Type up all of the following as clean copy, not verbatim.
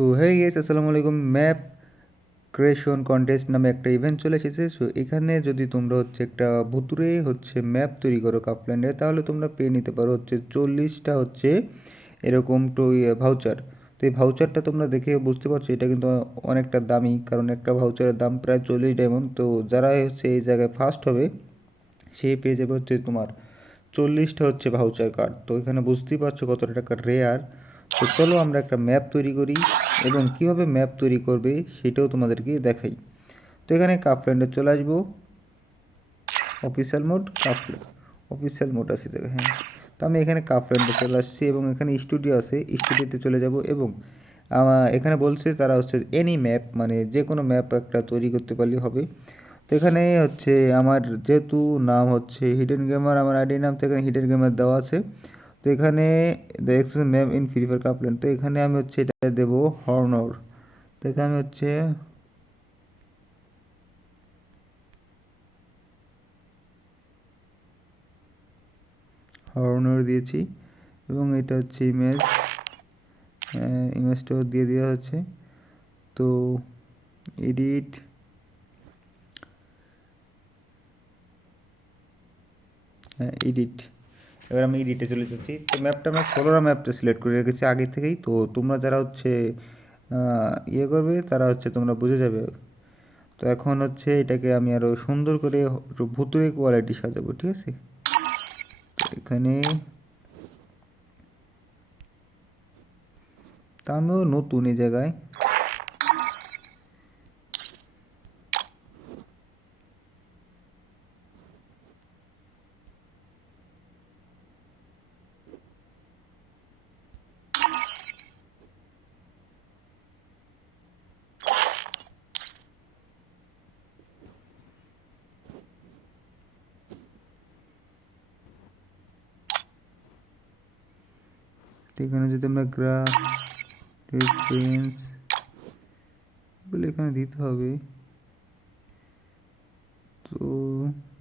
তো হ্যাঁ গেস, আসসালামু আলাইকুম। ম্যাপ ক্রিয়েশন কন্টেস্ট নামে একটা ইভেন্ট চলে এসেছে। সো এখানে যদি তোমরা একটা ভুতুরে ম্যাপ তৈরি করো কাপল্যান্ডে, তাহলে তোমরা পেয়ে নিতে পারো 40টা এরকম তো ভাউচার। তো এই ভাউচারটা তোমরা দেখে বুঝতে পারছো এটা কিন্তু অনেকটা দামি, কারণ একটা ভাউচারের দাম প্রায় 40 ডায়মন্ড। তো যারা এই জায়গায় ফার্স্ট হবে সে পেয়ে যাবে তোমার 40টা ভাউচার কার্ড। তো এখানে বুঝতেই পারছো কতটা টাকা রেয়ার। তো চলো আমরা একটা ম্যাপ তৈরি করি, এবং কিভাবে ম্যাপ তৈরি করবে সেটাও তোমাদেরকে দেখাই। তো এখানে কাপল্যান্ডে চলে আসবো, অফিসিয়াল মোড কাপল্যান্ড, অফিসিয়াল মোড আছে দেখো, হ্যাঁ। তো আমি এখানে কাপল্যান্ডে চলে আসছি, এবং এখানে স্টুডিও আছে, স্টুডিওতে চলে যাব। এবং এখানে বলছে তারা এনি ম্যাপ, মানে যে কোনো ম্যাপ একটা তৈরি করতে পারলেই হবে। তো এখানে আমার যেহেতু নাম হিডেন গেমার, আমার আইডি নাম তো এখানে হিডেন গেমার দেওয়া আছে। তো এখানে দেখছেন ম্যাপ ইন ফ্রি ফায়ার কাপল্যান্ড। তো এখানে আমি এটা দেবো হর্নর। তো এখানে আমি হর্নর দিয়েছি, এবং এটা ইমেজ, ইমেজটাও দিয়ে দেওয়া হচ্ছে। তো এডিট, হ্যাঁ এডিট, এবার আমি এডিটে চলে যাচ্ছি। তো ম্যাপটা আমরা সোলোরা ম্যাপটা সিলেক্ট করে রেখেছি আগে থেকেই। তো তোমরা যারা ইয়ে করবে তারা তোমরা বুঝে যাবে। তো এখন এটাকে আমি আরও সুন্দর করে ভুতুরে কোয়ালিটি সাজাবো, ঠিক আছে। তো এখানে তা আমিও নতুন এই জায়গায়, এখানে যদি আমরা ডিফারেন্স বলে এখানে দিতে হবে। তো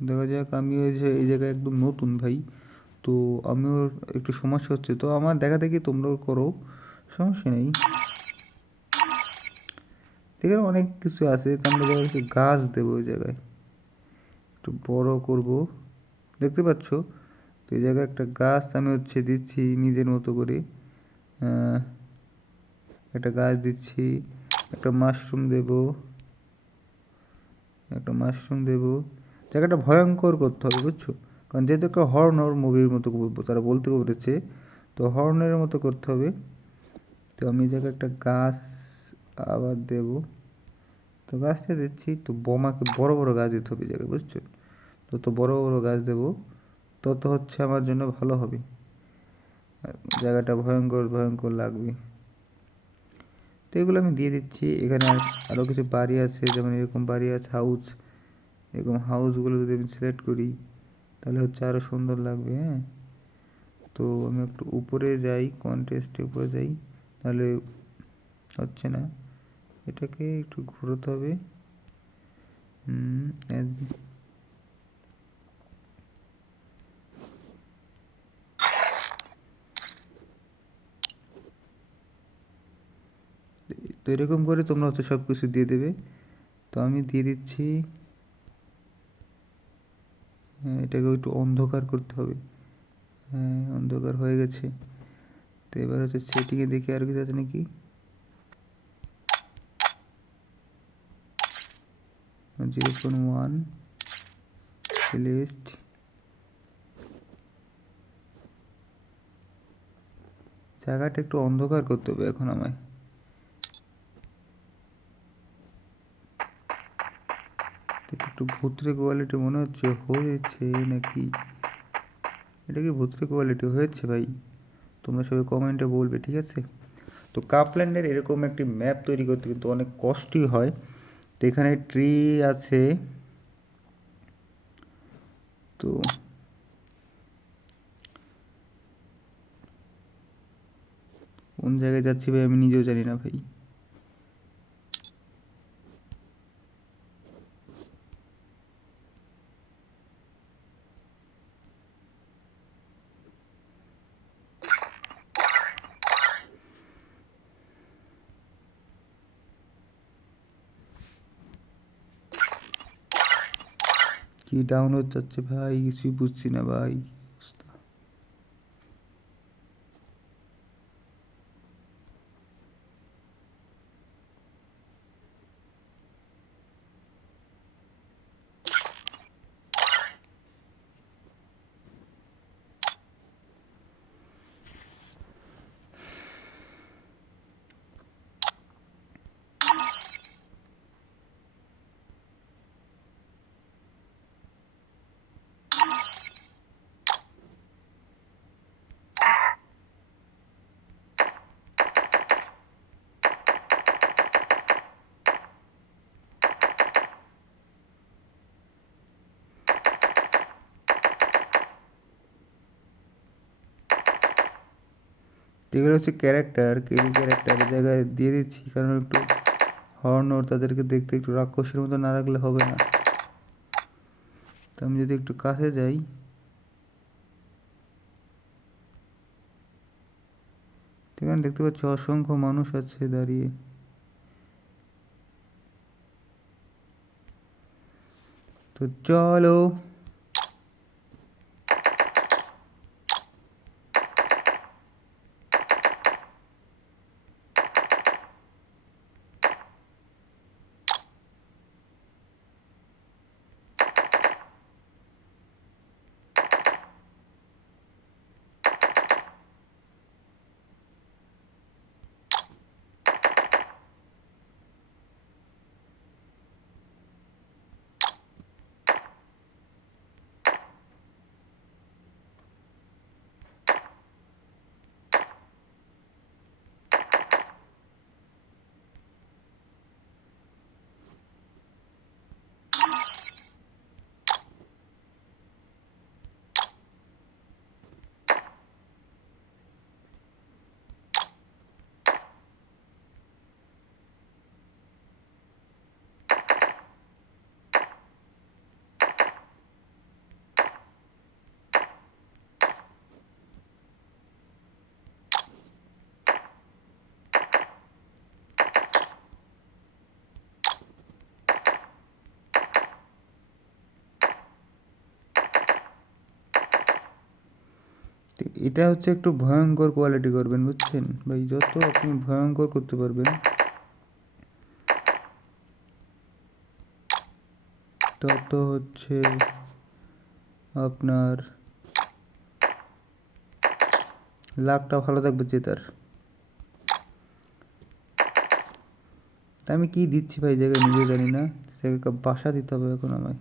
দেখা যাক, আমিও এই জায়গায় একদম নতুন ভাই। তো আমিও একটু সমস্যা হচ্ছে, তো আমার দেখা দেখি তোমরাও করো, সমস্যা নেই। এখানে অনেক কিছু আছে, তো আমরা জায়গায় কিছু গাছ দেবো ওই জায়গায়, একটু বড় করব, দেখতে পাচ্ছ। তো এই জায়গায় একটা গাছ আমি দিচ্ছি নিজের মতো করে, একটা গাছ দিচ্ছি, একটা মাশরুম দেব, একটা মাশরুম দেব। জায়গাটা ভয়ঙ্কর করতে হবে, বুঝছো, কারণ যেহেতু একটা হর্নর মুভির মতো তারা বলতে বলেছে, তো হর্নের মতো করতে হবে। তো আমি এই জায়গায় একটা গাছ আবার দেব। তো গাছটা দিচ্ছি, তো বোমাকে বড় বড় গাছ দিতে হবে জায়গায়, বুঝছো। তত বড় বড় গাছ দেব, তত আমার জন্য ভালো হবে, জায়গাটা ভয়ঙ্কর ভয়ঙ্কর লাগবে। তো এগুলো আমি দিয়ে দিচ্ছি। এখানে আরও কিছু বাড়ি আছে, যেমন এরকম বাড়ি আছে, হাউস, এরকম হাউসগুলো যদি আমি সিলেক্ট করি তাহলে আরও সুন্দর লাগবে, হ্যাঁ। তো আমি একটু উপরে যাই, কন্টেস্টে উপরে যাই, তাহলে হচ্ছে না, এটাকে একটু ঘোরাতে হবে। তো এরকম করে তোমরা সব কিছু দিয়ে দেবে। তো আমি দিয়ে দিচ্ছি, হ্যাঁ এটাকে একটু অন্ধকার করতে হবে, হ্যাঁ অন্ধকার হয়ে গেছে। তো এবার সেটিংয়ে দেখি আর কিছু আছে নাকি। 0.1 লিস্ট, জায়গাটা একটু অন্ধকার করতে হবে এখন আমায়। একটু ভূতরে কোয়ালিটি মনে হয়েছে নাকি, এটা কি ভূতরে কোয়ালিটি হয়েছে ভাই? তোমরা সবাই কমেন্টে বলবে, ঠিক আছে। তো কাপল্যান্ডের এরকম একটি ম্যাপ তৈরি করতে কিন্তু অনেক কষ্টই হয়। তো এখানে ট্রি আছে, তো কোন জায়গায় যাচ্ছি ভাই আমি নিজেও জানি না ভাই। কি ডাউনলোড চাচ্ছে ভাই, কিছুই বুঝছি না ভাই, কি অবস্থা। এগুলো হচ্ছে ক্যারেক্টার, কেরি ক্যারেক্টার জায়গায় দিয়ে দিচ্ছি কারণ একটু হর্ন ওর তাদেরকে দেখতে একটু রাক্ষসের মতো না রাখলে হবে না। তো আমি যদি একটু কাছে যাই, এখানে দেখতে পাচ্ছি অসংখ্য মানুষ আছে দাঁড়িয়ে। তো চলো, তো এটা হচ্ছে একটু ভয়ঙ্কর কোয়ালিটি করবেন, বুঝছেন ভাই, যত আপনি ভয়ঙ্কর করতে পারবেন তত হচ্ছে আপনার লাকটা ভালো থাকবে জেতার। তা আমি কি দিচ্ছি ভাই জায়গায় নিজে জানি না, জায়গায় বাসা দিতে হবে এখন আমায়।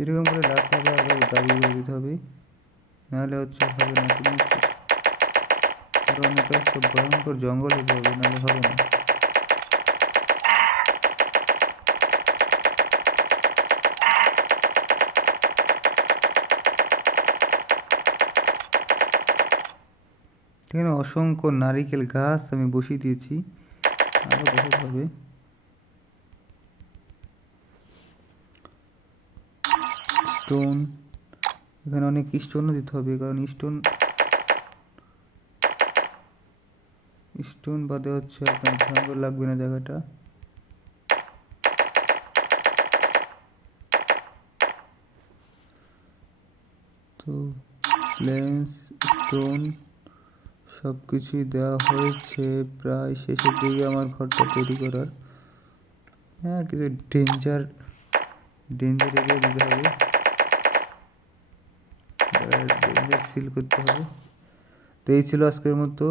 এরকম করে লাখ টাকা দাবি করে দিতে হবে, নাহলে হচ্ছে হবে না। তুমি কারণ এটা একটা ভয়ঙ্কর জঙ্গল হতে হবে, নাহলে হবে না। এখানে অসংখ্য নারিকেল গাছ আমি বসিয়ে দিয়েছি, আরও বসাতে হবে। স্টোন, এখানে অনেক স্টোনও দিতে হবে কারণ স্টোন বাদে হচ্ছে আপনার ভয়ঙ্কর লাগবে না জায়গাটা। তো লেন্স, স্টোন সব কিছুই দেওয়া হয়েছে, প্রায় শেষের দিকে আমার ঘরটা তৈরি করার। হ্যাঁ, কিছু ডেঞ্জার এরিয়া দিতে হবে, ডেঞ্জার সিল করতে হবে। তো এই ছিল আজকের মতো।